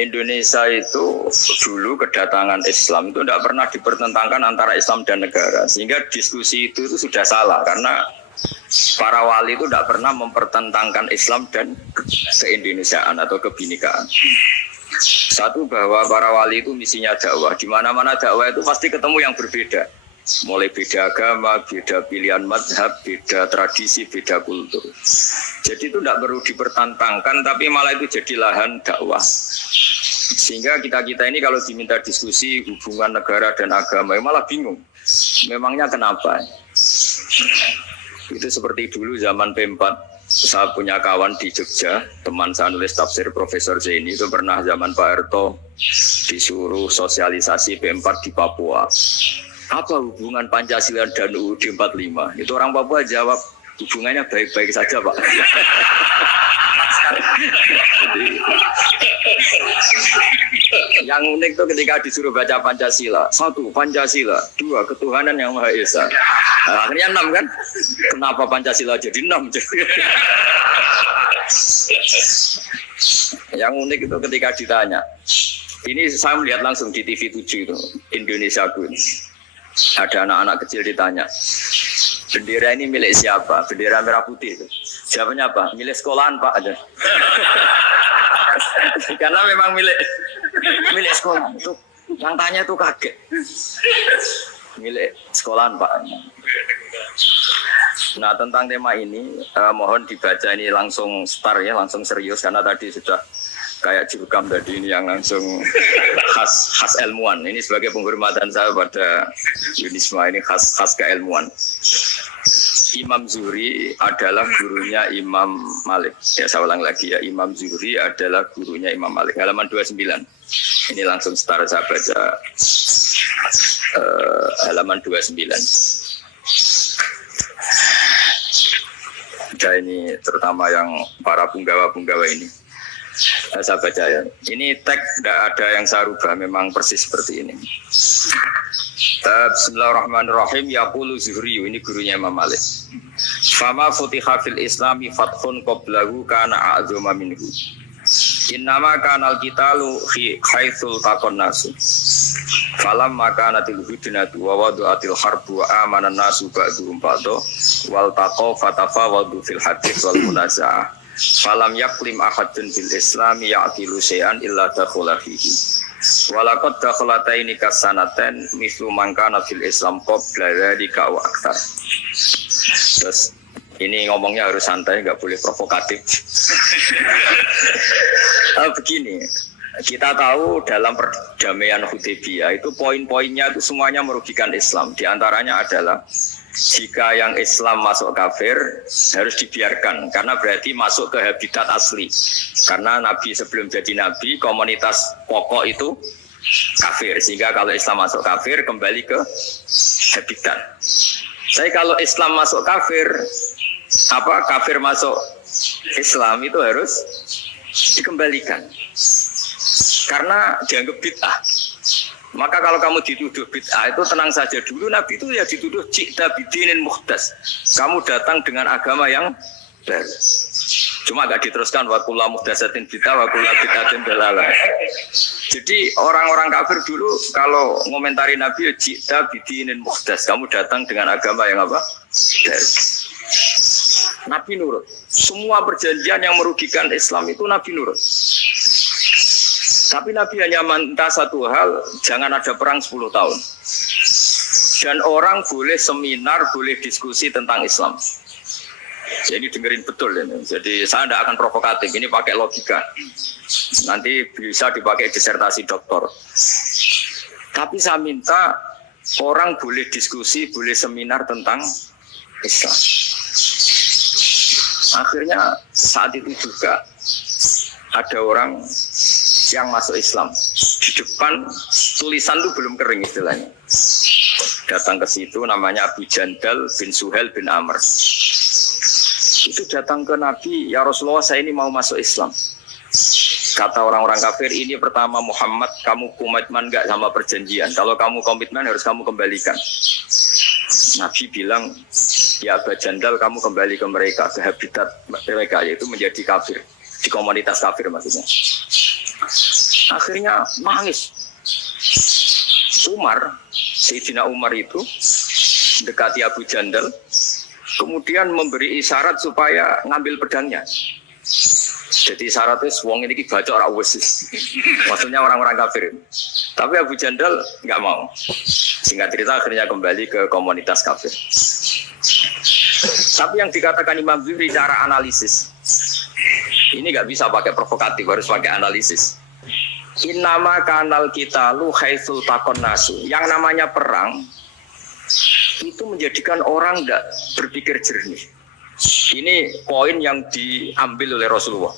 Indonesia itu dulu kedatangan Islam itu tidak pernah dipertentangkan antara Islam dan negara, sehingga diskusi itu sudah salah karena para wali itu tidak pernah mempertentangkan Islam dan keindonesiaan atau kebinekaan. Satu, bahwa para wali itu misinya dakwah, di mana-mana dakwah itu pasti ketemu yang berbeda, mulai beda agama, beda pilihan mazhab, beda tradisi, beda kultur. Jadi itu tidak perlu dipertentangkan, tapi malah itu jadi lahan dakwah. Sehingga kita ini kalau diminta diskusi hubungan negara dan agama, malah bingung. Memangnya kenapa? Itu seperti dulu zaman P4, saya punya kawan di Jogja, teman saya nulis tafsir Profesor Zaini, itu pernah zaman Pak Harto disuruh sosialisasi P4 di Papua. Apa hubungan Pancasila dan UUD 45? Itu orang Papua jawab, hubungannya baik-baik saja, Pak. Jadi, yang unik itu ketika disuruh baca Pancasila. 1, Pancasila. 2, ketuhanan yang Maha Esa. Nah, akhirnya 6 kan? Kenapa Pancasila jadi 6? Yang unik itu ketika ditanya. Ini saya melihat langsung di TV 7 itu, Indonesia Kun. Ada anak-anak kecil ditanya, bendera ini milik siapa? Bendera merah putih itu. Jawabannya apa? Milik sekolahan, Pak. Aja. Karena memang milik sekolah. Itu yang tanya itu kaget. Milik sekolahan, Pak. Nah, tentang tema ini mohon dibaca ini langsung start ya, langsung serius karena tadi sudah kayak jurkam tadi ini yang langsung khas ilmuwan. Ini sebagai penghormatan saya pada Yunisma, ini khas keilmuan. Imam Zuhri adalah gurunya Imam Malik. Ya, saya ulang lagi ya, Imam Zuhri adalah gurunya Imam Malik. Halaman 29. Ini langsung start saya baca halaman 29. Nah, ini terutama yang para punggawa-punggawa ini. Saya baca ya. Ini teks tidak ada yang saya rubah, memang persis seperti ini. Bismillahirrahmanirrahim. Yaqulu Zuhri, ini gurunya Imam Malik. Fama futiha fil Islami fathun qablahu kana a'zama minhu. Innama kana al-qitalu haitsul taqon nasu. Falam makanatil hudnatu wa wadu'atil harbu wa amana nasu ba'duhum ba'du wal taqaw fatafawadu fil hadits wal munaza'ah. Falam yaklim ahadun bil Islami ya'tilu syai'an illa dakhula fihi. Walaqad dakhlataini kasanaten mislu man kana fil Islam qabla dzalika wa aktsar. Terus ini ngomongnya harus santai, nggak boleh provokatif. Begini, kita tahu dalam perdamaian Hudaybiyah itu poin-poinnya itu semuanya merugikan Islam. Di antaranya adalah jika yang Islam masuk kafir harus dibiarkan karena berarti masuk ke habitat asli. Karena Nabi sebelum jadi Nabi komunitas pokok itu kafir, sehingga kalau Islam masuk kafir kembali ke habitat. Saya kalau Islam masuk kafir, kafir masuk Islam itu harus dikembalikan karena dianggap bid'ah. Maka kalau kamu dituduh bid'ah itu tenang saja dulu. Nabi itu ya dituduh ji'ta bidinin muhdas. Kamu datang dengan agama yang baru. Cuma agak diteruskan wa kullu muhdasatin bid'ah wa kullu bid'atin dalalah. Jadi orang-orang kafir dulu kalau ngomentari Nabi ya ji'ta bidinin muhdas. Kamu datang dengan agama yang apa? Baru. Nabi nurut. Semua perjanjian yang merugikan Islam itu Nabi nurut. Tapi Nabi hanya minta satu hal, jangan ada perang 10 tahun. Dan orang boleh seminar, boleh diskusi tentang Islam. Jadi dengerin betul ini. Jadi saya tidak akan provokatif, ini pakai logika. Nanti bisa dipakai disertasi doktor. Tapi saya minta orang boleh diskusi, boleh seminar tentang Islam. Akhirnya saat itu juga ada orang yang masuk Islam. Di depan tulisan itu belum kering istilahnya. Datang ke situ namanya Abu Jandal bin Suhail bin Amr. Itu datang ke Nabi, ya Rasulullah saya ini mau masuk Islam. Kata orang-orang kafir, ini pertama Muhammad, kamu komitmen enggak sama perjanjian. Kalau kamu komitmen harus kamu kembalikan. Nabi bilang, ya Abu Jandal kamu kembali ke mereka, ke habitat mereka, yaitu menjadi kafir. Di komunitas kafir maksudnya. Akhirnya nangis. Sayyidina Umar itu dekati Abu Jandal, kemudian memberi isyarat supaya ngambil pedangnya. Jadi syaratnya wong ini baca ora wis. Maksudnya orang-orang kafir. Tapi Abu Jandal nggak mau. Singkat cerita akhirnya kembali ke komunitas kafir. Tapi yang dikatakan Imam Zuhri cara analisis, ini nggak bisa pakai provokatif, harus pakai analisis. Innama kanal kita lu haitsul takon nasu. Yang namanya perang itu menjadikan orang tidak berpikir jernih. Ini poin yang diambil oleh Rasulullah.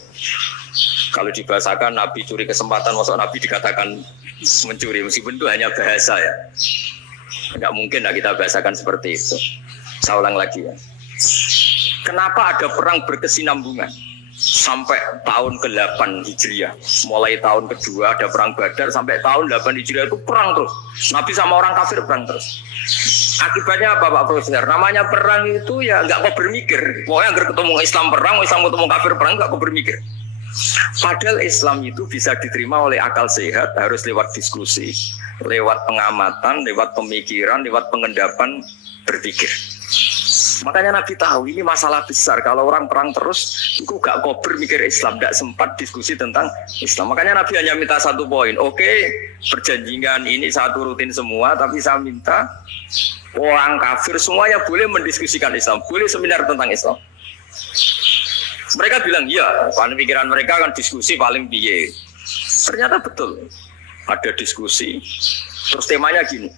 Kalau dibahasakan Nabi curi kesempatan, maksud Nabi dikatakan mencuri, meskipun itu hanya bahasa ya. Enggak mungkin lah kita bahasakan seperti itu. Saya ulang lagi ya. Kenapa ada perang berkesinambungan? Sampai tahun ke-8 Hijriah. Mulai tahun kedua ada perang Badar sampai tahun 8 Hijriah itu perang terus. Nabi sama orang kafir perang terus. Akibatnya apa Pak Profesor? Namanya perang itu ya nggak kok bermikir. Pokoknya agar ketemu Islam perang, Islam ketemu kafir perang nggak kok bermikir. Padahal Islam itu bisa diterima oleh akal sehat, harus lewat diskusi, lewat pengamatan, lewat pemikiran, lewat pengendapan berpikir. Makanya Nabi tahu ini masalah besar. Kalau orang perang terus, itu gak kober mikir Islam, gak sempat diskusi tentang Islam. Makanya Nabi hanya minta satu poin. Oke, perjanjian ini satu rutin semua, tapi saya minta orang kafir semuanya boleh mendiskusikan Islam, boleh seminar tentang Islam. Mereka bilang iya, karena pikiran mereka kan diskusi paling biye. Ternyata betul, ada diskusi. Terus temanya gini,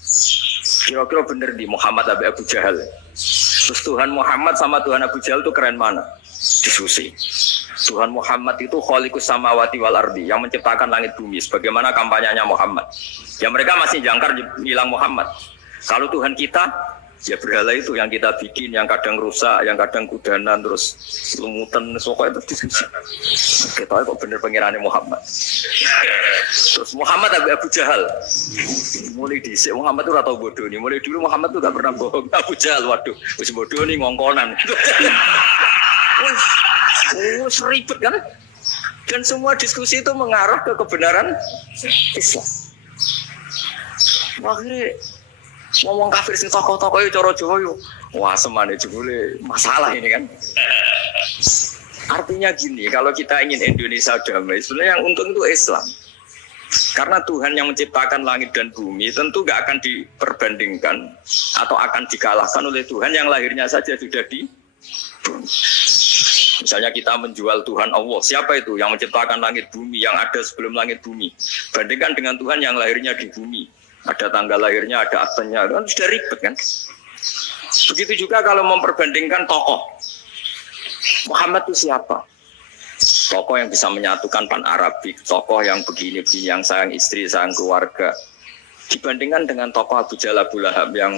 kira-kira bener di Muhammad Abu Jahal. Terus Tuhan Muhammad sama Tuhan Abu Jahal itu keren mana? Diskusi. Tuhan Muhammad itu khaliqus samawati wal ardi, yang menciptakan langit bumi. Sebagaimana kampanyenya Muhammad. Ya mereka masih jangkar bilang Muhammad. Kalau Tuhan kita, ya berhala itu yang kita bikin, yang kadang rusak, yang kadang kudanan, terus lumutan, pokoknya itu diskusi. Kita kok bener pengirannya Muhammad. Terus Muhammad Abu Jahal. Mulai disik Muhammad itu atau bodoh nih. Mulai dulu Muhammad itu gak pernah bohong. Abu Jahal, waduh, wis bodoh nih ngongkonan. Wis ribet kan? Dan semua diskusi itu mengarah ke kebenaran Islam. Akhirnya ngomong kafir sing tokoh-tokoh yo cara Jawa yo. Wah, semane jebule masalah ini kan. Artinya gini, kalau kita ingin Indonesia damai, sebenarnya yang untung itu Islam. Karena Tuhan yang menciptakan langit dan bumi tentu gak akan diperbandingkan atau akan dikalahkan oleh Tuhan yang lahirnya saja sudah di bumi. Misalnya kita menjual Tuhan Allah, siapa itu yang menciptakan langit bumi, yang ada sebelum langit bumi? Bandingkan dengan Tuhan yang lahirnya di bumi. Ada tanggal lahirnya, ada aktenya, kan sudah ribet kan? Begitu juga kalau memperbandingkan tokoh. Muhammad itu siapa? Tokoh yang bisa menyatukan pan-Arabik, tokoh yang begini-begini, yang sayang istri, sayang keluarga. Dibandingkan dengan tokoh Abu Jahal, Abu Lahab yang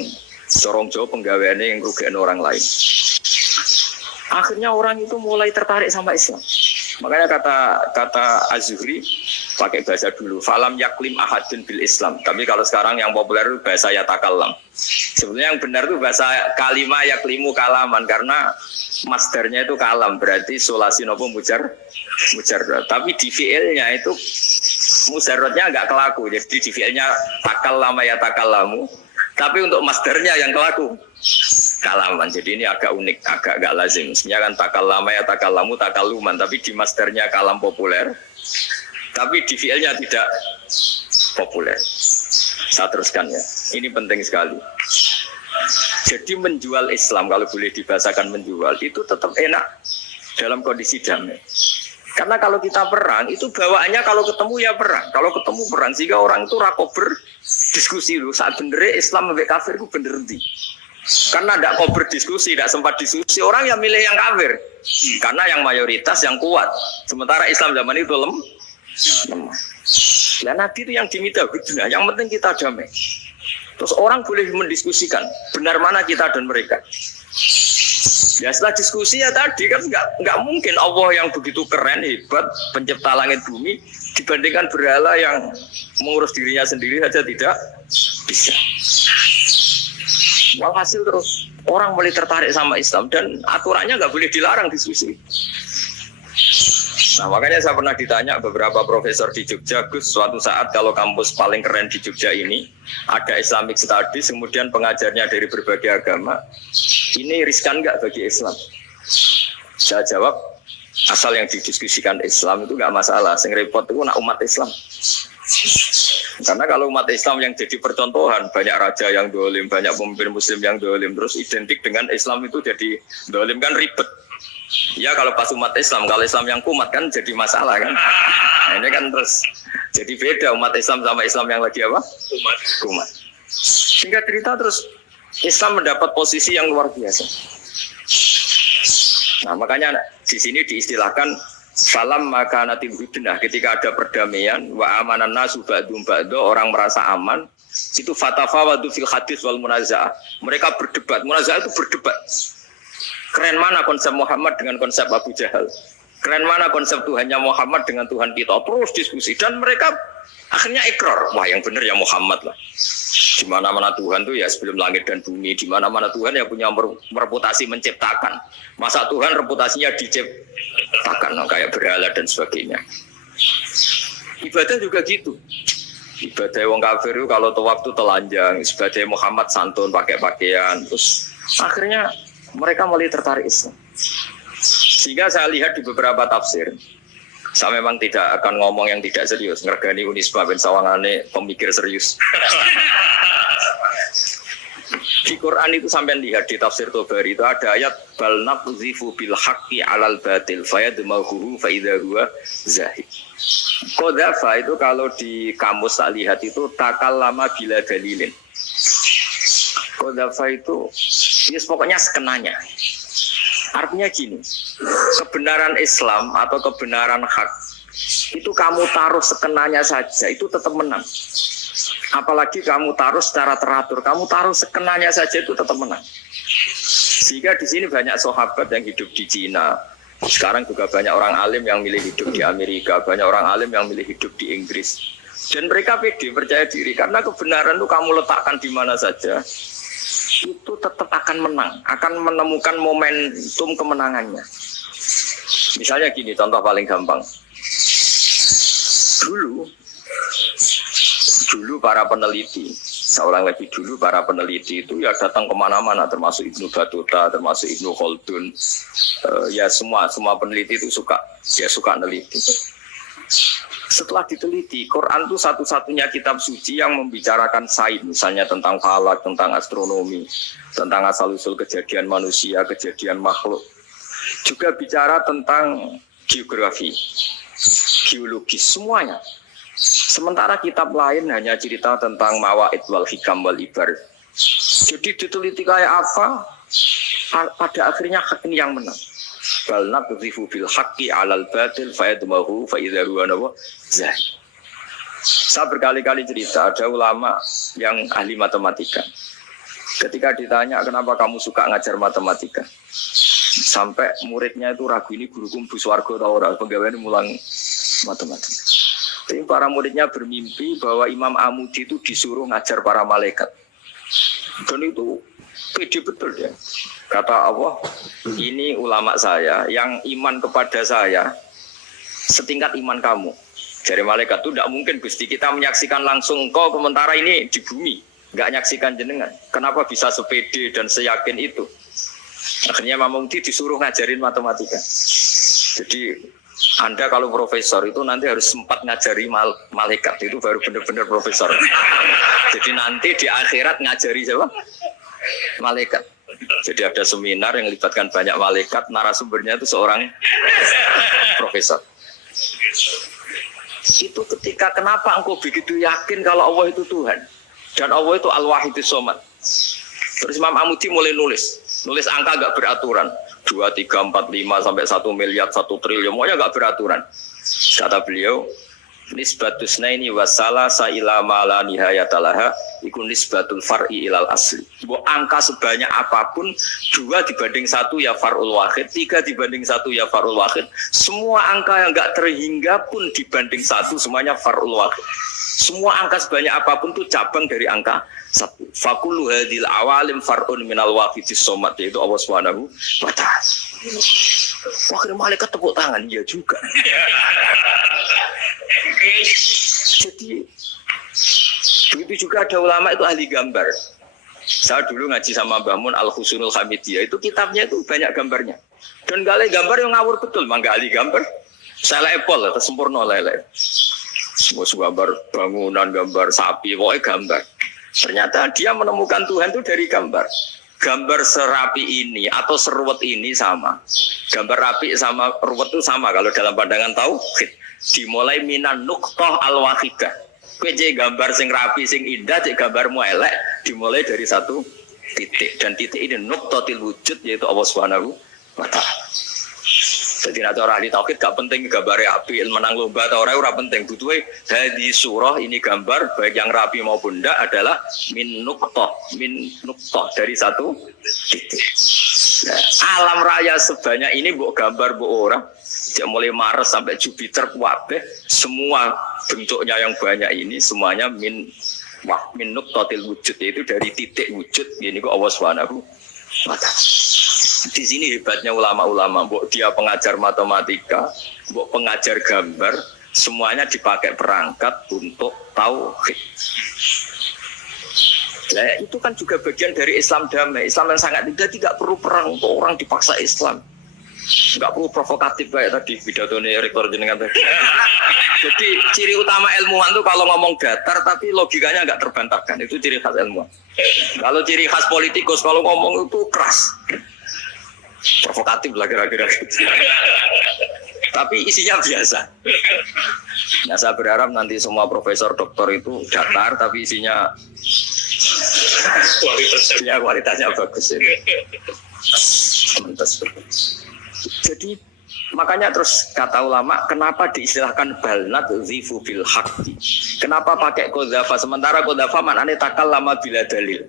corong jauh penggaweannya yang rugiin orang lain. Akhirnya orang itu mulai tertarik sama Islam. Makanya kata Az-Zuhri pakai bahasa dulu, falam yaklim ahadun bil Islam. Tapi kalau sekarang yang populer itu bahasa yatakallam. Sebenarnya yang benar itu bahasa kalimah yaklimu kalaman, karena masdarnya itu kalam, berarti sulasi nopo mujarrad. Tapi di fiilnya itu mujarradnya enggak kelaku. Jadi di fiilnya takallama yatakallamu. Tapi untuk masdarnya yang kelaku kalaman. Jadi ini agak unik, agak gak lazim. Sebenarnya kan takallama ya takallamu takalluman, tapi di masdarnya kalam populer, tapi di fiilnya tidak populer. Saya teruskan ya. Ini penting sekali. Jadi menjual Islam, kalau boleh dibahasakan menjual, itu tetap enak dalam kondisi damai. Karena kalau kita perang, itu bawaannya kalau ketemu ya perang. Kalau ketemu perang, sehingga orang itu rakober diskusi dulu. Saat benernya Islam sampai kafir itu bener di. Karena tidak kober diskusi, tidak sempat diskusi, orang yang milih yang kafir. Karena yang mayoritas yang kuat. Sementara Islam zaman itu lemah. Ya Nabi itu yang diminta hudnah, yang penting kita damai. Terus orang boleh mendiskusikan benar mana kita dan mereka. Ya setelah diskusi ya tadi kan nggak mungkin Allah yang begitu keren hebat pencipta langit bumi dibandingkan berhala yang mengurus dirinya sendiri saja tidak bisa. Walhasil terus orang mulai tertarik sama Islam dan aturannya nggak boleh dilarang diskusi. Nah makanya saya pernah ditanya beberapa profesor di Jogja, Gus, suatu saat kalau kampus paling keren di Jogja ini ada Islamic Studies, kemudian pengajarnya dari berbagai agama, ini riskan nggak bagi Islam? Saya jawab, asal yang didiskusikan Islam itu nggak masalah, sing repot itu nak umat Islam. Karena kalau umat Islam yang jadi percontohan, banyak raja yang dolim, banyak pemimpin muslim yang dolim, terus identik dengan Islam itu jadi dolim kan ribet. Ya kalau pas umat Islam, kalau Islam yang kumat kan jadi masalah kan. Nah, ini kan terus jadi beda umat Islam sama Islam yang lagi apa? Kumat. Sehingga cerita terus Islam mendapat posisi yang luar biasa. Nah makanya di sini diistilahkan salam makanatil hudnah, ketika ada perdamaian wa amanan nasu ba'dum ba'do, orang merasa aman, itu fatafawadu fil hadis wal munazaah. Mereka berdebat, munazaah itu berdebat. Keren mana konsep Muhammad dengan konsep Abu Jahal? Keren mana konsep Tuhannya Muhammad dengan Tuhan kita? Terus diskusi dan mereka akhirnya ikrar, wah yang benar ya Muhammad lah. Di mana-mana Tuhan tuh ya sebelum langit dan bumi, di mana-mana Tuhan yang punya reputasi menciptakan. Masa Tuhan reputasinya diciptakan, kayak berhala dan sebagainya. Ibadah juga gitu. Ibadah wong kafir itu kalau tawaf itu telanjang, ibadah Muhammad santun pakai pakaian, terus akhirnya mereka mulai tertarik Islam. Sehingga saya lihat di beberapa tafsir, saya memang tidak akan ngomong yang tidak serius, ngergani Unisba ben sawangane pemikir serius. Di Quran itu sampai lihat di tafsir Tobari itu ada ayat bal naqzifu bil haqqi 'alal batil fayadmahu fa idza huwa zahid. Qadzafa itu kalau di kamus tak lihat itu takallama bila dalilin. Qadzafa itu ya pokoknya sekenanya. Artinya gini, kebenaran Islam atau kebenaran hak itu kamu taruh sekenanya saja itu tetap menang. Apalagi kamu taruh secara teratur, kamu taruh sekenanya saja itu tetap menang. Sehingga di sini banyak sahabat yang hidup di Cina. Sekarang juga banyak orang alim yang milih hidup di Amerika, banyak orang alim yang milih hidup di Inggris. Dan mereka pede, percaya diri karena kebenaran itu kamu letakkan di mana saja, itu tetap akan menang, akan menemukan momentum kemenangannya. Misalnya gini, contoh paling gampang. Dulu para peneliti, seorang lagi dulu para peneliti itu ya datang kemana-mana, termasuk Ibnu Battuta, termasuk Ibnu Khaldun, ya semua peneliti itu suka neliti. Setelah diteliti, Quran itu satu-satunya kitab suci yang membicarakan sains, misalnya tentang falak, tentang astronomi, tentang asal-usul kejadian manusia, kejadian makhluk. Juga bicara tentang geografi, geologis, semuanya. Sementara kitab lain hanya cerita tentang mawaid wal hikam wal ibar. Jadi diteliti kayak apa, pada akhirnya hak ini yang menang. Bal naqdhifu bil haqqi 'alal batil fayadmahu fa idza huwa zahid. Saya berkali-kali cerita ada ulama yang ahli matematika. Ketika ditanya kenapa kamu suka ngajar matematika, sampai muridnya itu ragu ini guruku mlebu swarga ta ora, pegawainya mulang matematika. Tapi para muridnya bermimpi bahwa Imam Amudi itu disuruh ngajar para malaikat. Dan itu pede betul ya. Kata Allah, ini ulama saya yang iman kepada saya setingkat iman kamu. Dari malaikat itu tidak mungkin Gusti kita menyaksikan langsung engkau sementara ini di bumi, nggak menyaksikan jenengan. Kenapa bisa sepede dan seyakin itu? Akhirnya Imam Amudi disuruh ngajarin matematika. Jadi Anda kalau profesor itu nanti harus sempat ngajari malaikat, itu baru benar-benar profesor. Jadi nanti di akhirat ngajari siapa? Malaikat. Jadi ada seminar yang melibatkan banyak malaikat, narasumbernya itu seorang profesor. Itu ketika kenapa engkau begitu yakin kalau Allah itu Tuhan dan Allah itu Al-Wahidus Shomad. Terus Imam Amudi mulai nulis angka gak beraturan. 2, 3, 4, 5 sampai 1 miliar, 1 triliun, semuanya nggak beraturan. Kata beliau, nisbatus naini wasala ila ma la nihayatalaha iku nisbatul far'i ilal asli. Angka sebanyak apapun, 2 dibanding 1 ya far'ul wahid, 3 dibanding 1 ya far'ul wahid. Semua angka yang nggak terhingga pun dibanding 1 semuanya far'ul wahid. Semua angka sebanyak apapun itu cabang dari angka 1. Fakullu hadil awalim far'un minal wahidis somad, yaitu Allah Subhanahu wa ta'ala. Akhirnya malaikat tepuk tangan, iya juga. Jadi begitu juga ada ulama itu ahli gambar. Saya dulu ngaji sama Mbah Mun Al-Husunul Hamidiyah, itu kitabnya itu banyak gambarnya. Dan gale gambar yang ngawur betul, mangga ahli gambar. Saya lepol, atau sempurna lele. Semua gambar bangunan, gambar sapi, pokoknya gambar. Ternyata dia menemukan Tuhan itu dari gambar. Gambar serapi ini atau seruwet ini sama. Gambar rapi sama ruwet itu sama kalau dalam pandangan tauhid. Dimulai minan nuqtah al-wahidah. Kowe cek gambar sing rapi sing indah, cek gambarmu elek, dimulai dari satu titik. Dan titik ini nuqtatil wujud, yaitu Allah Subhanahu wa ta'ala. Jadi nanti orang ahli tauhid gak penting gambarnya api, menang lomba atau ora penting. Butuhnya di surah ini gambar baik yang rapi maupun tidak adalah min nuqtah dari satu titik. Nah, alam raya sebanyak ini mbok gambar mbok ora, mulai Mars sampai Jupiter kuwabeh semua bentuknya yang banyak ini semuanya min nuqtatil wujud, yaitu dari titik wujud. Ini kok Allah Subhanahu wa ta'ala. Di sini hebatnya ulama-ulama, mbok dia pengajar matematika, mbok pengajar gambar, semuanya dipakai perangkat untuk tauhid. Nah, itu kan juga bagian dari Islam damai. Islam yang sangat tidak perlu perang untuk orang dipaksa Islam. Enggak perlu provokatif kayak tadi pidatonya rektor jenengan tadi. Jadi ciri utama ilmuwan itu kalau ngomong datar tapi logikanya enggak terbantahkan, itu ciri khas ilmuwan. Kalau ciri khas politikus kalau ngomong itu keras. Provokatif lah kira-kira. Tapi isinya biasa. Nah, saya berharap nanti semua profesor doktor itu datar tapi isinya kualitasnya bagus ini. Jadi makanya terus kata ulama, kenapa diistilahkan balnat zifu bil haqqi? Kenapa pakai qadzafa sementara qadzafa maknanya takallama bila dalil?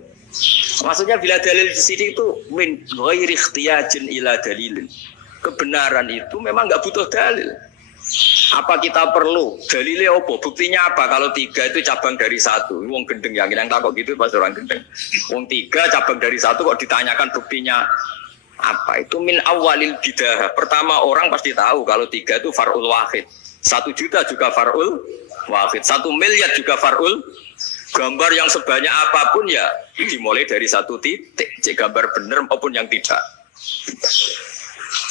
Maksudnya bila dalil di sini itu min ghairi ikhtiyajin ila dalilin. Kebenaran itu memang enggak butuh dalil. Apa kita perlu dalilnya apa? Buktinya apa? Kalau 3 itu cabang dari 1. Wong gendeng yang takut gitu pas orang gendeng. Wong 3 cabang dari 1 kok ditanyakan buktinya apa? Itu min awalil bidah. Pertama orang pasti tahu kalau 3 itu far'ul wahid. 1 juta juga far'ul wahid. 1 miliar juga far'ul. Gambar yang sebanyak apapun ya dimulai dari satu titik. Cek gambar benar maupun yang tidak.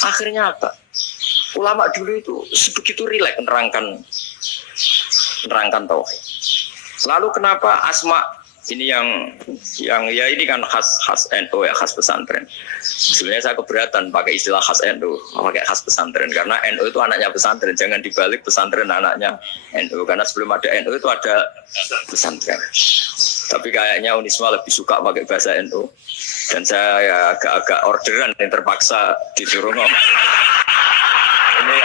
Akhirnya apa? Ulama dulu itu sebegitu rileks menerangkan tauhid. Lalu kenapa asma ini yang ya ini kan khas NU ya, khas pesantren. Sebenarnya saya keberatan pakai istilah khas NU, pakai khas pesantren karena NU itu anaknya pesantren, jangan dibalik pesantren anaknya NU karena sebelum ada NU itu ada pesantren. Tapi kayaknya Unisma lebih suka pakai bahasa NU dan saya ya agak orderan yang terpaksa disuruh ngomong. Ini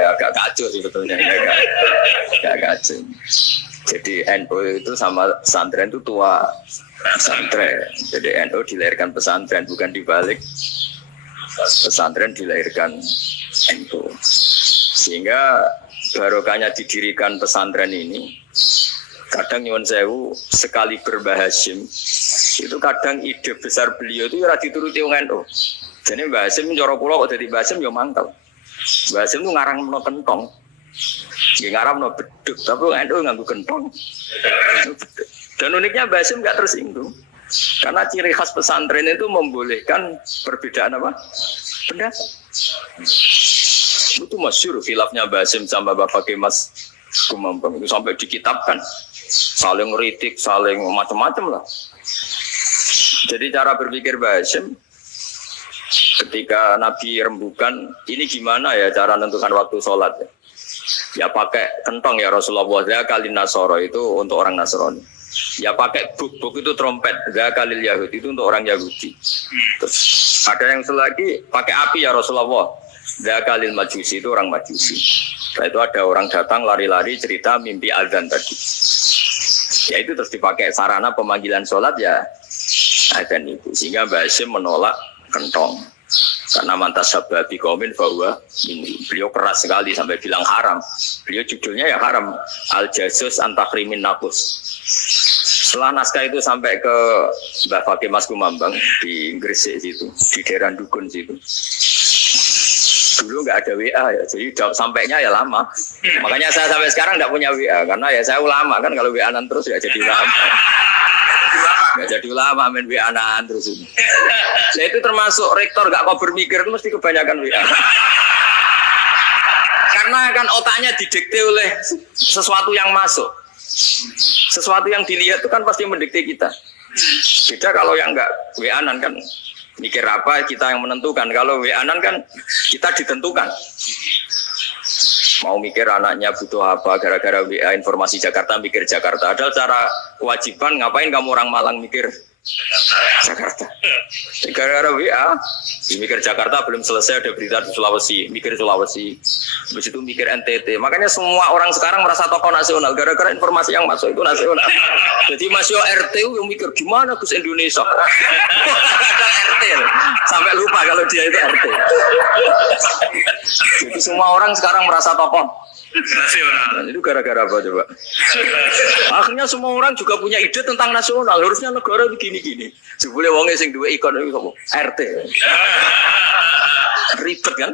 agak kacau sebetulnya, agak kacau. Jadi NU itu sama pesantren itu tua pesantren. Jadi NU dilahirkan pesantren, bukan dibalik. Pesantren dilahirkan NU. Sehingga barokahnya didirikan pesantren ini, kadang nyuwun sewu sekali berbahasa itu kadang ide besar beliau itu ora dituruti wong NU. Jadi Mbah Hasim cara kula kok dadi Mbah Hasim ya mangkel. Mbah Hasim itu ngarang meno kentong. Nggih ngarang meno beduk, tapi NU nganggo kentong. Dan uniknya Mbah Hasim enggak tersinggung. Karena ciri khas pesantren itu membolehkan perbedaan apa? Pendapat. Itu masyhur khilafnya Mbah Hasim sama Bapak Kemas Kumambang itu sampai dikitabkan. Saling ngeritik, saling macam-macam lah. Jadi cara berpikir Mbah Hasim ketika Nabi rembukan, ini gimana ya cara menentukan waktu sholat ya? Ya pakai kentong ya Rasulullah, ya kali Nasoro itu untuk orang Nasrani. Ya pakai buk itu trompet, ya kali Yahudi itu untuk orang Yahudi. Terus ada yang selagi pakai api ya Rasulullah, ya kali Majusi itu orang Majusi. Setelah itu ada orang datang lari-lari cerita mimpi azan tadi. Ya itu terus dipakai sarana pemanggilan sholat ya azan itu. Sehingga Mbah Hasim menolak kentong karena mantas sababi kaumin bahwa ini beliau keras sekali sampai bilang haram. Beliau judulnya ya haram al jasus antakrimin nakus. Setelah naskah itu sampai ke Mbak Fakih Mas Kumambang di Gresik situ, di daerah Dukun situ. Dulu nggak ada WA ya, jadi sampainya ya lama. Makanya saya sampai sekarang nggak punya WA, karena ya saya ulama kan, kalau WA-an terus ya jadi ulama. Nggak jadi ulama, main WA-an terus ini. Saya itu termasuk rektor nggak kau bermikir, mesti kebanyakan WA. Karena kan otaknya didikte oleh sesuatu yang masuk. Sesuatu yang dilihat itu kan pasti mendikte kita. Beda kalau yang enggak WA-an kan mikir apa kita yang menentukan. Kalau WA-an kan kita ditentukan. Mau mikir anaknya butuh apa gara-gara WA informasi Jakarta mikir Jakarta. Ada cara kewajiban ngapain kamu orang Malang mikir Jakarta. Gara-gara WA mikir Jakarta belum selesai ada berita di Sulawesi, mikir Sulawesi. Habis itu mikir NTT. Makanya semua orang sekarang merasa tokoh nasional gara-gara informasi yang masuk itu nasional. Jadi masih RT yang mikir gimana Gus Indonesia. Ada RT sampai lupa kalau dia itu RT. Jadi semua orang sekarang merasa tokoh nasional. Itu gara-gara apa coba? Akhirnya semua orang juga punya ide tentang nasional. Harusnya negara begini-gini. Sebelum wong sing duwe ikon itu RT. Ribet kan?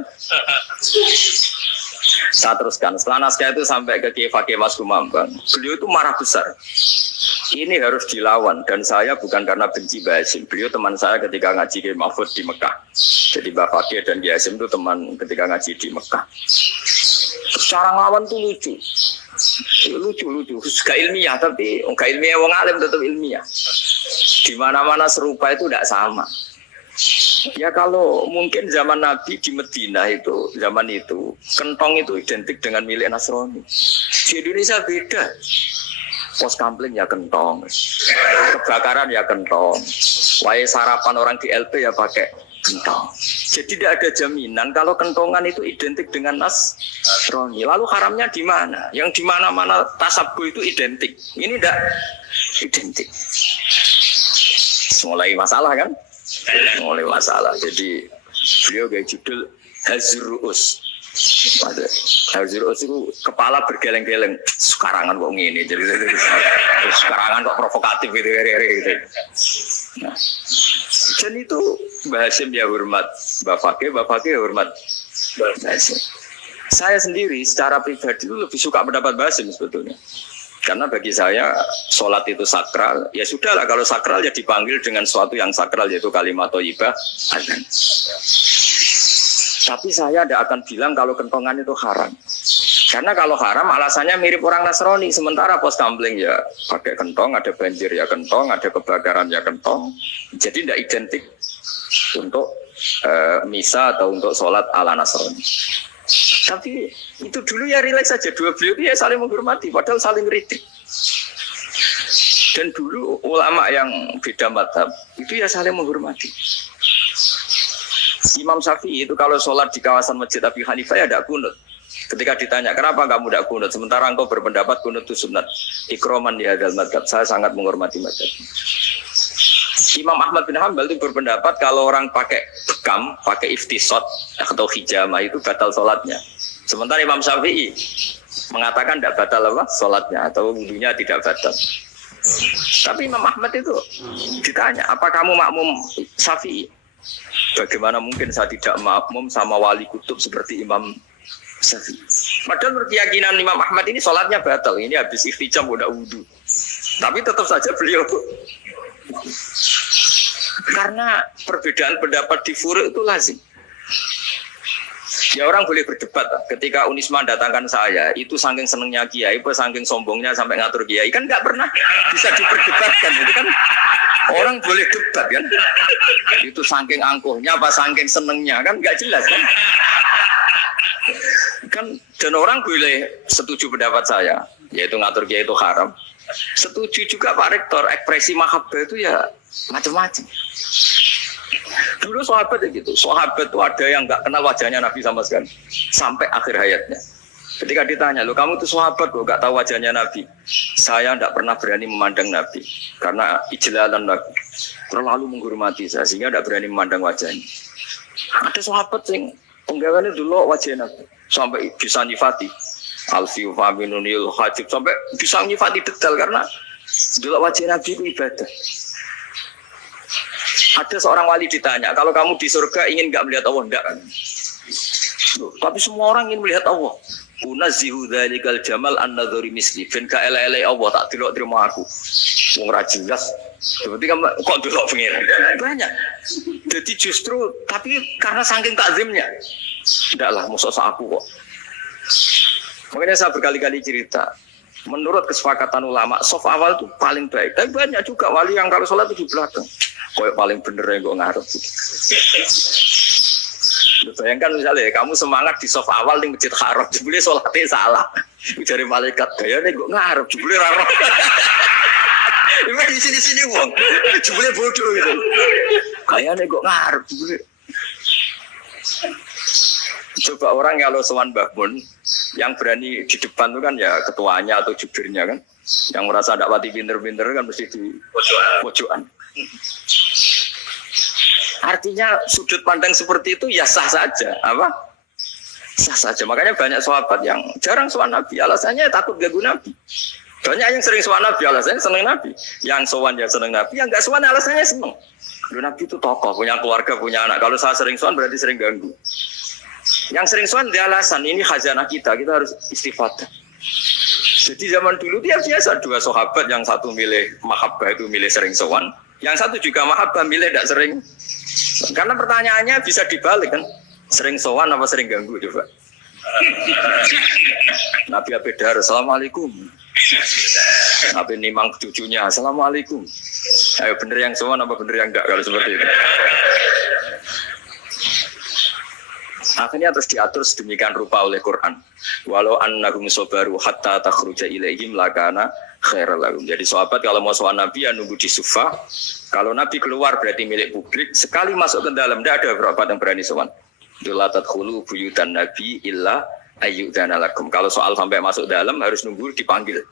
Saya teruskan. Setelah naskah itu sampai ke Kiai Fakih Mas Kumambang. Beliau itu marah besar. Ini harus dilawan. Dan saya bukan karena benci Mbak Hasim. Beliau teman saya ketika ngaji Kiai Mahfud di Mekah. Jadi Mbak Fakih dan Kiai Hasim itu teman ketika ngaji di Mekah. Cara ngelawan tuh lucu. Lucu. Gak ilmiah tapi gak ilmiah wong alim tetap ilmiah. Di mana-mana serupa itu tidak sama. Ya kalau mungkin zaman Nabi di Medina itu, zaman itu kentong itu identik dengan milik Nasrani. Di Indonesia beda. Pos kampling ya kentong, kebakaran ya kentong, wae sarapan orang di LP ya pakai kentong. Jadi tidak ada jaminan kalau kentongan itu identik dengan Nasrani. Lalu haramnya di mana? Yang di mana-mana tasabbu itu identik. Ini tidak identik. Mulai masalah kan? Mulai masalah. Jadi beliau kayak judul Hazruus. Hazruus itu kepala bergeleng-geleng. Sekarangan kok ngene. Jadi sekarangan kok provokatif gitu. Nah, dan itu Mbah Hasim ya hormat Mbah Fakih hormat Mbah Hasim. Saya sendiri secara pribadi itu lebih suka pendapat Mbah Hasim sebetulnya. Karena bagi saya sholat itu sakral, ya sudahlah kalau sakral ya dipanggil dengan sesuatu yang sakral yaitu kalimat thayyibah azan. Tapi saya tidak akan bilang kalau kentongan itu haram. Karena kalau haram alasannya mirip orang Nasrani. Sementara pos kampling ya pakai kentong, ada banjir ya kentong, ada kebakaran ya kentong. Jadi tidak identik untuk misa atau untuk sholat ala Nasrani. Tapi itu dulu ya rileks saja. Dua beliau itu ya saling menghormati, padahal saling kritik. Dan dulu ulama yang beda mazhab itu ya saling menghormati. Imam Syafi'i itu kalau sholat di kawasan Masjid Abi Hanifah ya tidak kunut. Ketika ditanya kenapa kamu tidak kunut, sementara engkau berpendapat kunut itu sunat. Ikroman di hadal mazhab, saya sangat menghormati mazhab. Imam Ahmad bin Hanbal itu berpendapat kalau orang pakai bekam, pakai iftisot atau hijamah itu batal sholatnya. Sementara Imam Syafi'i mengatakan tidak batal apa sholatnya atau wudunya tidak batal. Tapi Imam Ahmad itu ditanya, apa kamu makmum Syafi'i? Bagaimana mungkin saya tidak makmum sama wali kutub seperti Imam Syafi'i? Padahal menurut keyakinan Imam Ahmad ini sholatnya batal. Ini habis iftijam udah wudu. Tapi tetap saja beliau karena perbedaan pendapat di furu itu lazim. Ya orang boleh berdebat. Ketika Unisma datangkan saya, itu saking senengnya kiai, saking sombongnya sampai ngatur kiai, kan nggak pernah bisa diperdebatkan. Itu kan orang boleh debat kan? Itu saking angkuhnya, apa saking senengnya kan nggak jelas kan? Kan dan orang boleh setuju pendapat saya, yaitu ngatur kiai itu haram. Setuju juga Pak Rektor, ekspresi mahabbah itu ya macam-macam. Dulu sahabat ya gitu, sahabat itu ada yang nggak kenal wajahnya Nabi sama sekali sampai akhir hayatnya. Ketika ditanya, lo kamu tuh sahabat lo nggak tahu wajahnya Nabi? Saya nggak pernah berani memandang Nabi karena ijlalan Nabi terlalu menghormati saya sehingga nggak berani memandang wajahnya. Ada sahabat yang penggawaannya dulu wajah Nabi sampai bisa nyifati. Alfi faminunil hajib sampai bisa nyifati detail karena Delok wajah Nabi itu ibadah. Ada seorang wali ditanya, kalau kamu di surga ingin nggak melihat Allah? Enggak kan? Tapi semua orang ingin melihat Allah. Unazzihu dzalikal jamal an-nadhari misli. Ben ka ele-ele Allah tak delok terima aku. Wong ra jelas. Berarti kamu kok delok pengiran? Banyak. Jadi justru tapi karena saking takzimnya. Tidaklah mosok aku kok. Makanya saya berkali-kali cerita. Menurut kesepakatan ulama, soft awal itu paling baik. Tapi banyak juga wali yang kalau sholat itu di belakang. Kok paling bener yang gue ngarep. Bayangkan misalnya kamu semangat di soft awal di masjid Haram, jebule sholatnya salah. Dari malaikat gaya nih gue ngarep, jebule raro. Ini di sini wong, jebule bodoh gitu. Gaya nih gue ngarep, jebule. Coba orang kalau sowan Mbah Mun, yang berani di depan itu kan ya ketuanya atau jubirnya kan, yang merasa tidak pati pinter-pinter kan mesti di pojokan. Artinya sudut pandang seperti itu ya sah saja, apa? Sah saja. Makanya banyak sahabat yang jarang sowan Nabi, alasannya takut ganggu Nabi. Banyak yang sering sowan Nabi, alasannya seneng Nabi. Yang sowan ya seneng Nabi, yang nggak sowan alasannya seneng. Nabi itu tokoh, punya keluarga, punya anak. Kalau saya sering sowan berarti sering ganggu. Yang sering sowan dia alasan ini khazanah kita harus istifadah. Jadi zaman dulu dia biasa dua sahabat, yang satu milih mahabbah itu milih sering sowan, yang satu juga mahabbah milih tidak sering. Karena pertanyaannya bisa dibalik kan, sering sowan apa sering ganggu coba. Nabi Abedar, assalamualaikum. Nabi nimang cucunya, assalamualaikum. Ayo bener yang sowan apa bener yang enggak kalau seperti itu. Akhirnya terus diatur sedemikian rupa oleh Quran. Walau annahum sabaru hatta takhruja ilaihim lakana khairal lahum. Jadi sahabat kalau mau sowan Nabi ya nunggu di Sufa. Kalau Nabi keluar berarti milik publik. Sekali masuk ke dalam tidak ada berapa yang berani sowan. La tadkhulu buyutan Nabi illa ayyudana lakum. Kalau soal sampai masuk dalam harus nunggu dipanggil.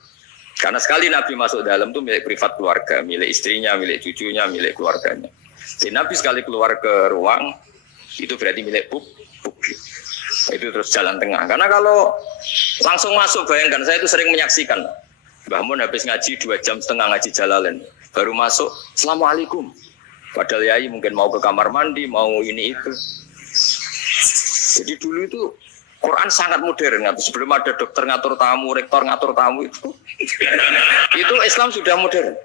Karena sekali Nabi masuk dalam itu milik privat keluarga, milik istrinya, milik cucunya, milik keluarganya. Jadi Nabi sekali keluar ke ruang itu berarti milik publik. Itu terus jalan tengah. Karena kalau langsung masuk, bayangkan saya itu sering menyaksikan Mbah Mun habis ngaji 2,5 jam ngaji Jalalain, baru masuk assalamualaikum. Padahal yai mungkin mau ke kamar mandi, mau ini itu. Jadi dulu itu Quran sangat modern. Sebelum ada dokter ngatur tamu, rektor ngatur tamu itu Islam sudah modern.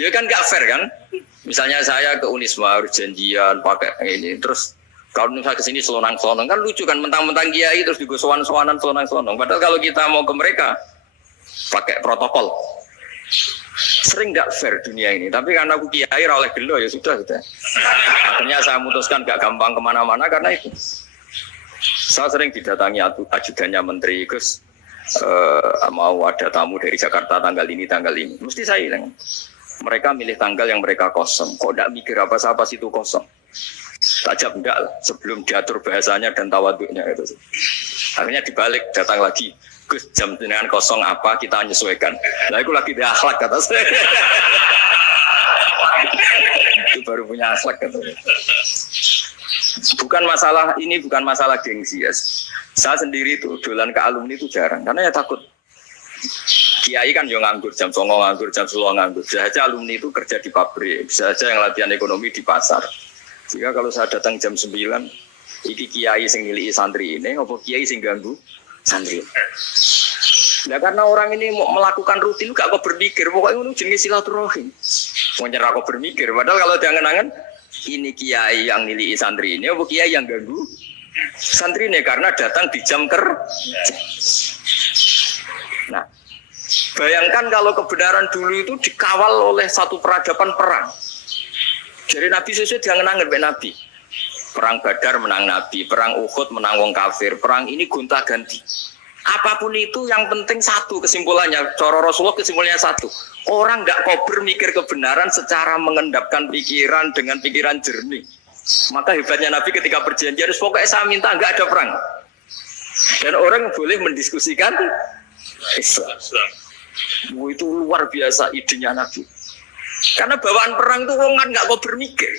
Dia kan nggak fair kan? Misalnya saya ke Unisma harus janjian pakai ini, terus kalau misalnya kesini selonang-selonang kan lucu kan, mentang-mentang kiai terus juga sowan-sowanan selonang-selonang. Padahal kalau kita mau ke mereka pakai protokol, sering nggak fair dunia ini. Tapi karena aku kiai oleh gelo ya sudah. Akhirnya saya memutuskan nggak gampang kemana-mana karena itu. Saya sering didatangi ajudannya menteri, Gus mau ada tamu dari Jakarta tanggal ini. Mesti saya bilang, mereka milih tanggal yang mereka kosong. Kok nggak mikir apa situ kosong? Tajab enggak lah, sebelum diatur bahasanya dan tawaduknya itu. Akhirnya dibalik, datang lagi, Gus jam dengan kosong apa kita menyesuaikan. Nah itu lagi di akhlak kata saya. Itu baru punya akhlak kata saya. Bukan masalah gengsi ya. Saya sendiri itu dolan ke alumni itu jarang, karena ya takut. Kiai kan yang nganggur jam 09.00 nganggur, jam 10.00 nganggur. Bisa saja alumni itu kerja di pabrik, bisa saja yang latihan ekonomi di pasar. Jika kalau saya datang jam 9, iki kiai sing nilai santri ini, ngopo kiai sing ganggu santri. Nah karena orang ini mau melakukan rutin, gak kok berpikir, pokoknya itu jenis silaturahim. Mau nyerah kok berpikir, padahal kalau jangan-jangan ini kiai yang nilai santri ini, ngopo kiai yang ganggu santri ini karena datang di jam kerja. Nah, bayangkan kalau kebenaran dulu itu dikawal oleh satu peradaban perang. Jadi Nabi sesuai jangan nangen Nabi. Perang Badar menang Nabi, perang Uhud menang wong kafir, perang ini gonta-ganti. Apapun itu yang penting satu kesimpulannya. Cara Rasulullah kesimpulannya satu. Orang nggak kober mikir kebenaran secara mengendapkan pikiran dengan pikiran jernih. Maka hebatnya Nabi ketika perjanjian harus pokoknya saya minta nggak ada perang. Dan orang boleh mendiskusikan Islam. Itu luar biasa idenya Nabi. Karena bawaan perang itu orang nggak kok bermikir.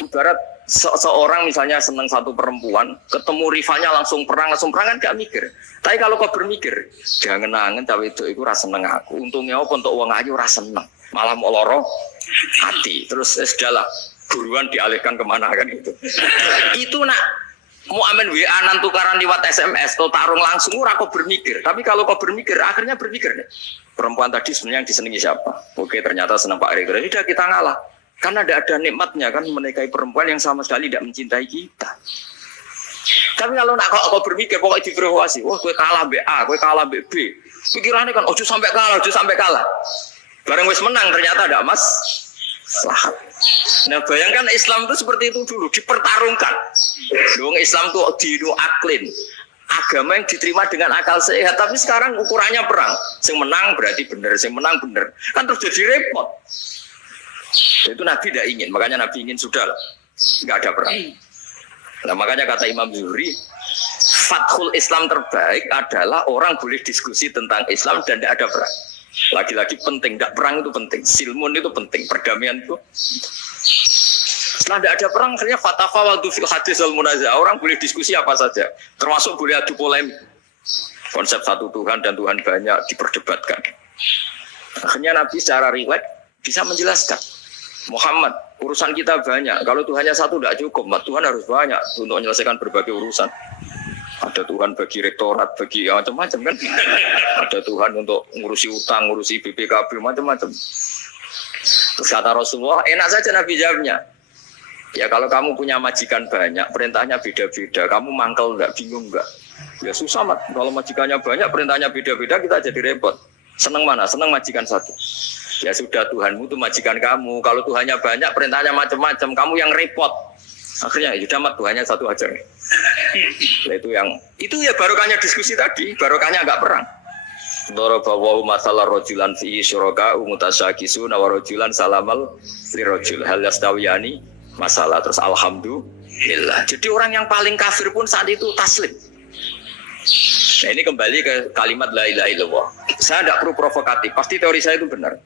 Ibarat seorang misalnya senang satu perempuan, ketemu rivalnya langsung perang kan gak mikir. Tapi kalau kau bermikir, jangan nangen cawe itu rasa seneng aku. Untungnya apa untuk uang ayu rasa seneng, malah mau loro hati. Terus sudahlah, buruan dialihkan kemana kan itu. Itu nak mau amen WA tukaran lewat SMS atau tarung langsung, kau bermikir. Tapi kalau kau bermikir, akhirnya berpikir nih. Perempuan tadi sebenarnya yang disenangi siapa? Oke, ternyata senang Pak Erick. Sudah kita ngalah. Karena ada nikmatnya kan menikahi perempuan yang sama sekali tidak mencintai kita. Tapi kalau nak kau berpikir pokoknya diprovokasi, wah gue kalah A, gue kalah B. Pikirannya kan, ojo sampai kalah. Bareng wis menang ternyata ada mas. Salah. Nah bayangkan Islam itu seperti itu dulu, dipertarungkan. Dong Islam itu dinu aklin. Agama yang diterima dengan akal sehat, tapi sekarang ukurannya perang. Yang menang berarti benar, yang menang benar. Kan terus jadi repot. Itu Nabi tidak ingin, makanya Nabi ingin sudah nggak ada perang. Nah makanya kata Imam Zuhri, fathul Islam terbaik adalah orang boleh diskusi tentang Islam dan tidak ada perang. Lagi-lagi penting, tidak perang itu penting, silmun itu penting, perdamaian itu. Setelah tidak ada perang, akhirnya fatafa wal fil hadis wal munazah. Orang boleh diskusi apa saja, termasuk boleh adu polemik. Konsep satu Tuhan dan Tuhan banyak diperdebatkan. Akhirnya Nabi secara rileks bisa menjelaskan, Muhammad, urusan kita banyak. Kalau Tuhannya satu tidak cukup, Tuhan harus banyak untuk menyelesaikan berbagai urusan. Ada Tuhan bagi rektorat, bagi macam-macam kan. Ada Tuhan untuk ngurusi utang, ngurusi BPKB, macam-macam. Terus kata Rasulullah, enak saja Nabi jawabnya. Ya kalau kamu punya majikan banyak, perintahnya beda-beda. Kamu mangkel enggak, bingung enggak? Ya susah, Mat. Kalau majikannya banyak, perintahnya beda-beda, kita jadi repot. Senang mana? Senang majikan satu. Ya sudah, Tuhanmu itu majikan kamu. Kalau Tuhannya banyak, perintahnya macam-macam. Kamu yang repot. Akhirnya ya sudah, Mat, Tuhannya satu aja. Nah, itu ya barokahnya diskusi tadi. Barokahnya enggak perang. Darabawu masalah rojulan fi syuraka umutasyakisun wa rojulan salamal li rojul hal yastawiyani masalah. Terus alhamdulillah. Jadi orang yang paling kafir pun saat itu taslim. Nah ini kembali ke kalimat la ilaha illallah. Saya tidak perlu provokatif, pasti teori saya itu benar.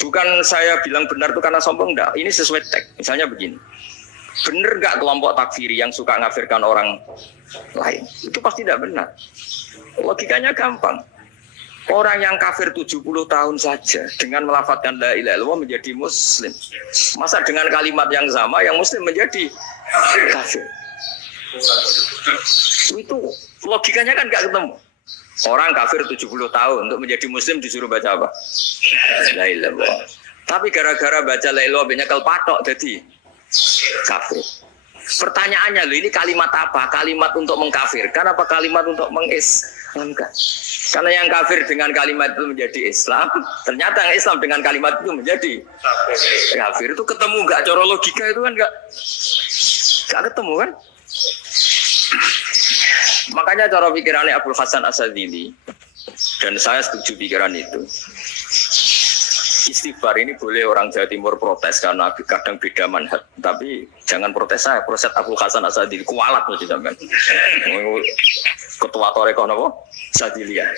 Bukan saya bilang benar itu karena sombong, enggak. Ini sesuai teks. Misalnya begini, benar enggak kelompok takfiri yang suka ngafirkan orang lain? Itu pasti tidak benar. Logikanya gampang. Orang yang kafir 70 tahun saja dengan melafadzkan la ilaha illallah menjadi muslim. Masa dengan kalimat yang sama yang muslim menjadi kafir? Itu logikanya kan enggak ketemu. Orang kafir 70 tahun untuk menjadi muslim disuruh baca apa? La ilaha illallah. Tapi gara-gara baca la ilaha illallah nyekel patok jadi kafir. Pertanyaannya, loh, ini kalimat apa? Kalimat untuk mengkafirkan apa kalimat untuk mengislamkan? Karena yang kafir dengan kalimat itu menjadi Islam, ternyata yang Islam dengan kalimat itu menjadi kafir. Itu ketemu nggak? Cara logika itu kan nggak ketemu kan? Makanya cara pikirannya Abul Hasan Asadili, dan saya setuju pikiran itu. Istighfar ini boleh orang Jawa Timur protes karena kadang beda manhaj, tapi jangan protes saya, protes Abul Hasan Asadili kualat loh sampean. Ketua Torekoh napa? Sadiliyah.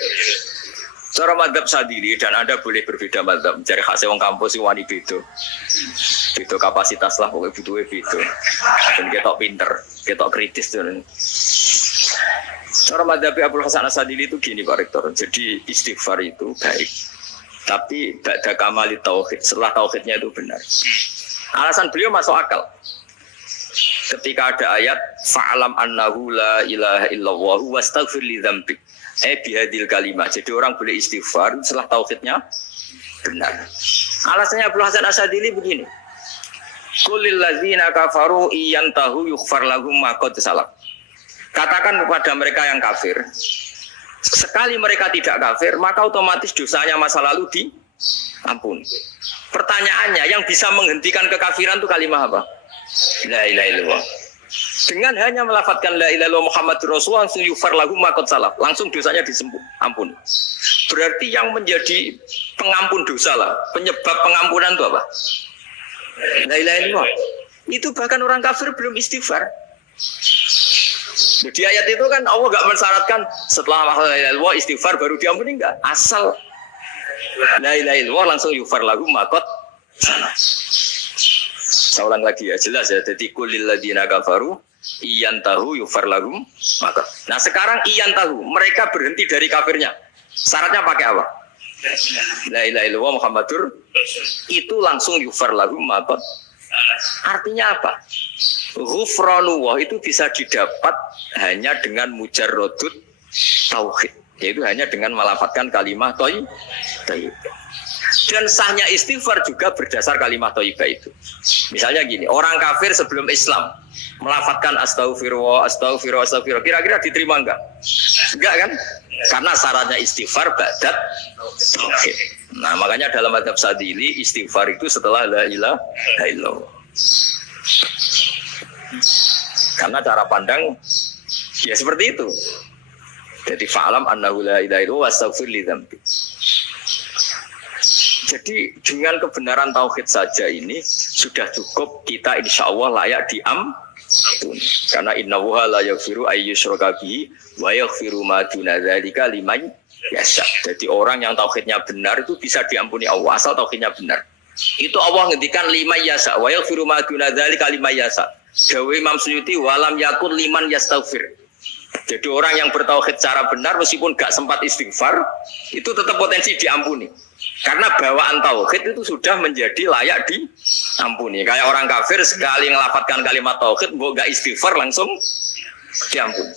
Cara madzhab Sadili dan Anda boleh berbeda madzhab. Cari khasnya wong kampus sing wani beda. Beda kapasitas lah pokoknya butuhe beda. Dan ketok pinter, ketok kritis tuh. Cara madzhab Abul Hasan Asadili itu gini Pak Rektor. Jadi istighfar itu baik. Tapi ba'da kamali tauhid, setelah tauhidnya itu benar. Alasan beliau masuk akal. Ketika ada ayat fa'alam annahu la ilaha illallah wastaghfir li dzambik. Bihadil kalimat. Jadi orang boleh istighfar setelah tauhidnya benar. Alasannya Abdul Hasan Asadili begini. Qulil ladzina kafaru iyantahu yughfar lahum ma qad salaf. Katakan kepada mereka yang kafir, sekali mereka tidak kafir, maka otomatis dosanya masa lalu diampuni. Pertanyaannya, yang bisa menghentikan kekafiran itu kalimat apa? La ilaha illallah. Dengan hanya melafadzkan la ilaha illallah Muhammadur Rasulullah, langsung yughfar lahum ma qad salaf, langsung dosanya diampuni. Berarti yang menjadi pengampun dosa lah, penyebab pengampunan itu apa? La ilaha illallah. Itu bahkan orang kafir belum istighfar. Di ayat itu kan Allah enggak mensyaratkan setelah la ilaha illallah istighfar baru diampuni, enggak. Asal la ilaha illallah langsung yughfar lahum ma qad salaf. Saya ulang lagi ya, jelas ya. Jadi kulil ladina kafaru iyan tahu yufar lahum maka. Nah sekarang iyan tahu, mereka berhenti dari kafirnya. Syaratnya pakai apa? La ilaha illallah Muhammadur itu langsung yufar lahum maka. Artinya apa? Ghufranullah itu bisa didapat hanya dengan mujarrodut tauhid, yaitu hanya dengan melafadzkan kalimat thayyibah. Dan sahnya istighfar juga berdasar kalimat thayyibah itu. Misalnya gini, orang kafir sebelum Islam melafadzkan astagfirullah, astagfirullah, astagfirullah, kira-kira diterima enggak? Enggak kan? Karena syaratnya istighfar ba'dat tauhid. Nah, makanya dalam mazhab Sadili istighfar itu setelah la ilaha illallah. Karena cara pandang ya seperti itu. Jadi fa'alam annahu la ilaha illallah wastaghfir li dzambi. Jadi dengan kebenaran tauhid saja ini sudah cukup kita insya Allah layak diampuni. Karena innallaha la yaghfiru ayyusyraka bihi wa yaghfiru ma duna dzalika liman yasha. Jadi orang yang tauhidnya benar itu bisa diampuni Allah asal tauhidnya benar. Itu Allah ngendikan liman yasha wa yaghfiru ma duna dzalika liman yasha. Dawe Imam Suyuti walam yakun liman yastaghfir. Jadi orang yang bertauhid secara benar meskipun gak sempat istighfar itu tetap potensi diampuni. Karena bawaan tauhid itu sudah menjadi layak diampuni. Kayak orang kafir sekali ngelafadzkan kalimat tauhid, mbok gak istighfar langsung diampuni.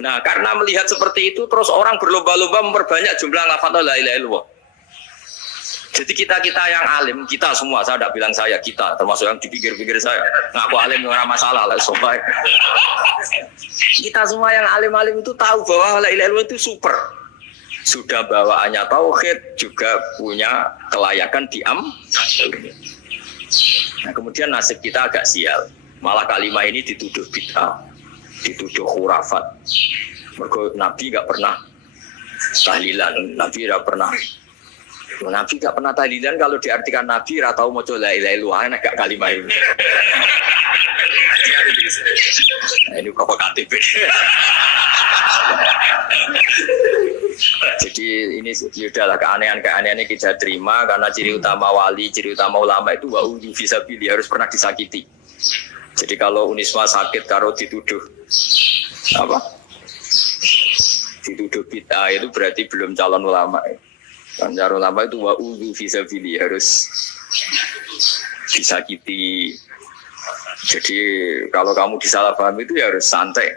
Nah, karena melihat seperti itu, terus orang berlomba-lomba memperbanyak jumlah lafadz la ilaha illallah. Jadi kita yang alim, kita semua, saya tidak bilang saya, kita termasuk yang dipikir-pikir saya, ngaku alim orang masalah lah, sobat. Kita semua yang alim-alim itu tahu bahwa la ilaha illallah itu super. Sudah bawaannya tauhid juga punya kelayakan Nah kemudian nasib kita agak sial. Malah kalimat ini dituduh bid'ah, dituduh khurafat. Mergo Nabi nggak pernah tahlilan, Nabi nggak pernah tahlilan. Kalau diartikan Nabi ratau mau la ilaha illallah agak kalimat ini. Nah, ini provokatif. Jadi ini sudahlah keanehan-keanehan ini kita terima karena ciri utama wali, ciri utama ulama itu wa'udhu fisabilillah harus pernah disakiti. Jadi kalau Unisma sakit kalau dituduh dituduh bid'ah itu berarti belum calon ulama. Kan calon ulama itu wa'udhu fisabilillah harus disakiti. Jadi kalau kamu disalahpahami itu ya harus santai.